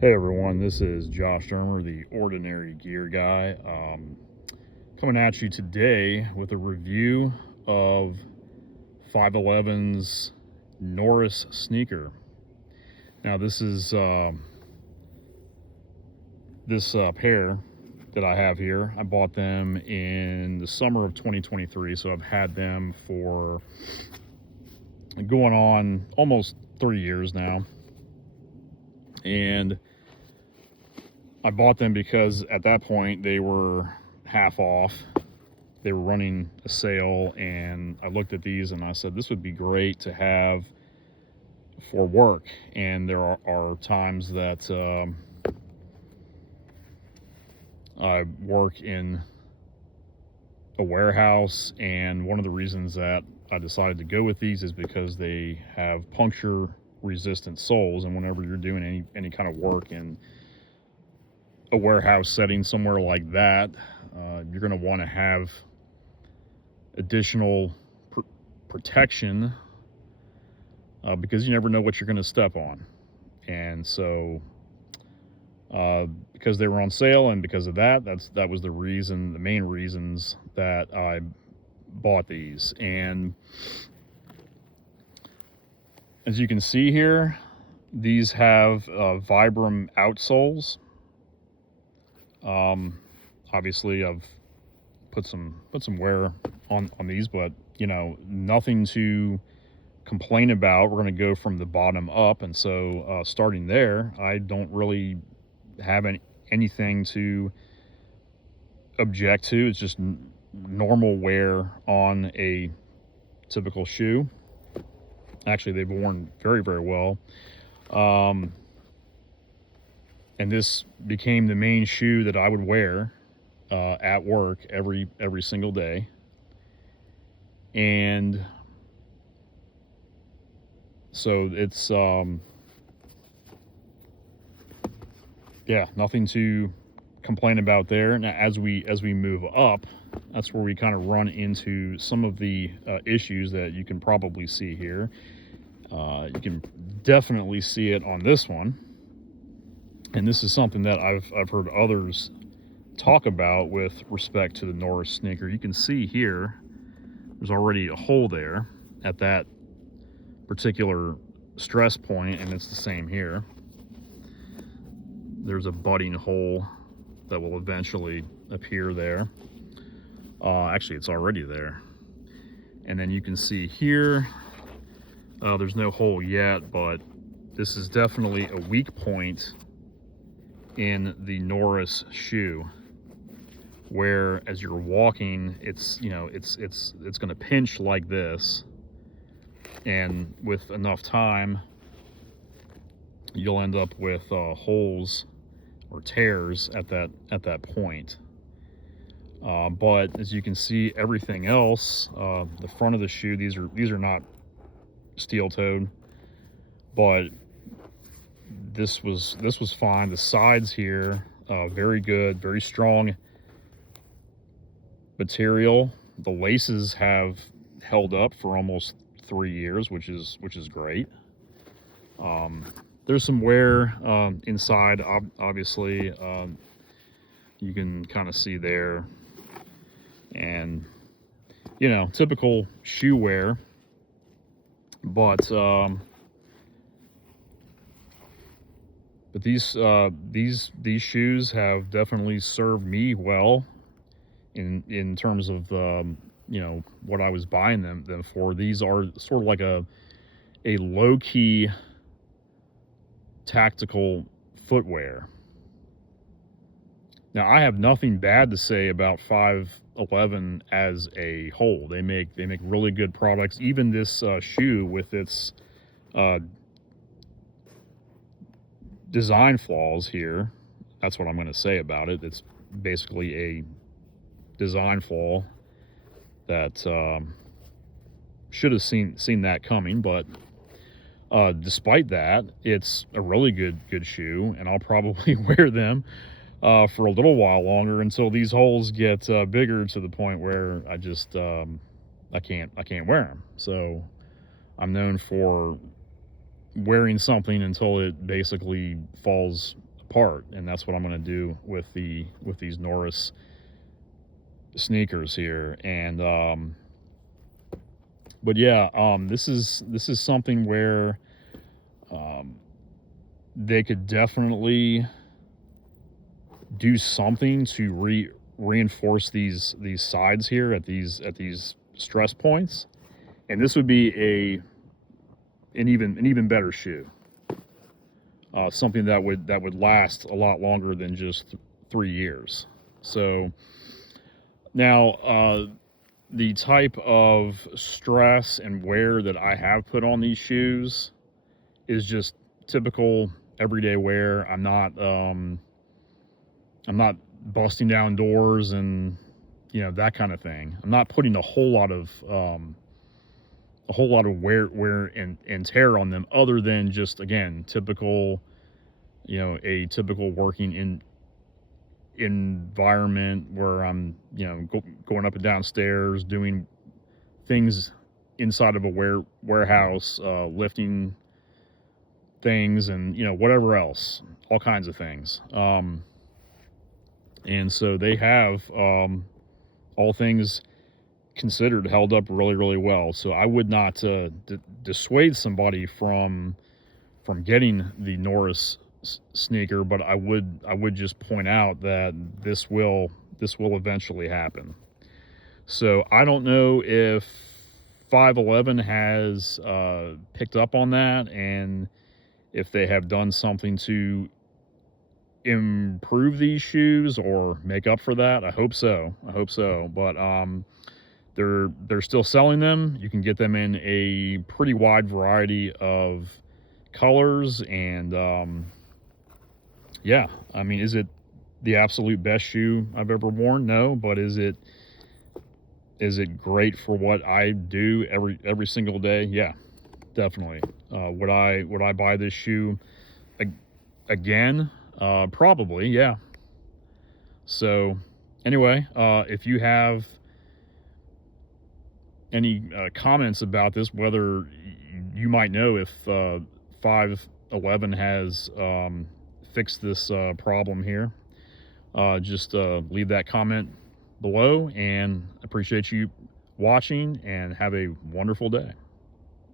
Hey everyone, this is Josh Dermer, the Ordinary Gear Guy, coming at you today with a review of 5.11's Norris Sneaker. Now this is this pair that I have here. I bought them in the summer of 2023, so I've had them for going on almost 3 years now. And I bought them because at that point they were half off. They were running a sale, and I looked at these and I said, this would be great to have for work. And there are times that I work in a warehouse, and one of the reasons that I decided to go with these is because they have puncture resistant soles, and whenever you're doing any kind of work in a warehouse setting somewhere like that, you're going to want to have additional protection because you never know what you're going to step on. And so because they were on sale, and because of that was the main reasons that I bought these. And as you can see here, these have Vibram outsoles. Obviously I've put some wear on these, but you know, nothing to complain about. We're going to go from the bottom up, and so starting there, I don't really have anything to object to. It's just normal wear on a typical shoe. Actually, they've worn very, very well. And this became the main shoe that I would wear at work every single day. And so it's yeah, nothing to complain about there. Now as we move up, that's where we kind of run into some of the issues that you can probably see here. You can definitely see it on this one. And this is something that I've heard others talk about with respect to the Norris Sneaker. You can see here, there's already a hole there at that particular stress point, and it's the same here. There's a budding hole that will eventually appear there. Actually, it's already there. And then you can see here, there's no hole yet, but this is definitely a weak point in the Norris shoe, where as you're walking, it's, you know, it's going to pinch like this, and with enough time you'll end up with holes or tears at that point. But as you can see, everything else, the front of the shoe, these are not steel-toed, but this was fine. The sides here, very good, very strong material. The laces have held up for almost 3 years, which is great. There's some wear inside, obviously. You can kind of see there, and you know, typical shoe wear. But these shoes have definitely served me well in terms of you know, what I was buying them for. These are sort of like a low-key tactical footwear. Now, I have nothing bad to say about 5.11 as a whole. They make really good products. Even this shoe with its design flaws here, that's what I'm going to say about it. It's basically a design flaw that should have seen that coming, but despite that, it's a really good shoe, and I'll probably wear them for a little while longer until these holes get bigger to the point where I just I can't wear them. So I'm known for wearing something until it basically falls apart, and that's what I'm going to do with these Norris sneakers here. And but yeah, this is something where they could definitely do something to reinforce these sides here at these stress points, and this would be an even better shoe. Something that would last a lot longer than just 3 years. So now the type of stress and wear that I have put on these shoes is just typical everyday wear. I'm not busting down doors and, you know, that kind of thing. I'm not putting a whole lot of wear and tear on them, other than just, again, typical, you know, a typical working environment where I'm, you know, going up and down stairs, doing things inside of a warehouse, lifting things, and, you know, whatever else, all kinds of things. And so they have, all things considered, held up really well. So I would not dissuade somebody from getting the Norris sneaker, but I would just point out that this will eventually happen. So I don't know if 5.11 has picked up on that, and if they have done something to improve these shoes or make up for that. I hope so. But they're still selling them. You can get them in a pretty wide variety of colors, and yeah, I mean, is it the absolute best shoe I've ever worn? No, but is it great for what I do every single day? Yeah, definitely. Would I buy this shoe again? Probably, yeah. So anyway, if you have any comments about this, whether you might know if 5.11 has fixed this problem here, just leave that comment below, and appreciate you watching, and have a wonderful day.